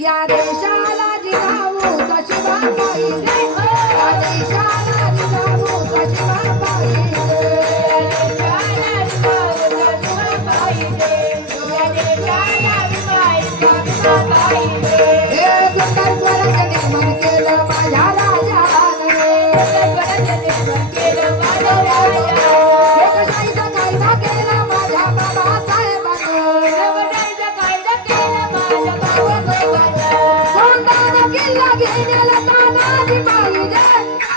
या देशाला जिजाऊ सचिवा पाहिजे, या देशाला जिजाऊ सचिवा पाहिजे, या देशाला जिजाऊ सचिवा पाहिजे, या देशाला जिजाऊ पाहिजे. हे स्वराज्य निर्माण केलं माझ्या राजाने, स्वराज्य निर्माण केलं माझ्या राजाने, लोकशाहीचा कायदा केला माझ्या बाबासाहेबांनी, लोकशाहीचा कायदा केला माझ्या बाबासाहेबांनी. कोंडाणा किल्ला घेण्याला तानाजी पाहिजे,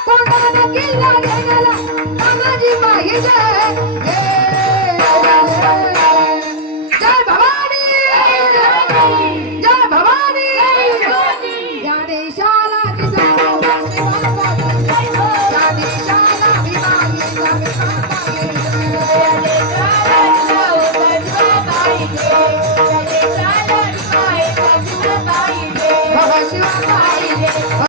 कोंडाणा किल्ला घेण्याला तानाजी पाहिजे.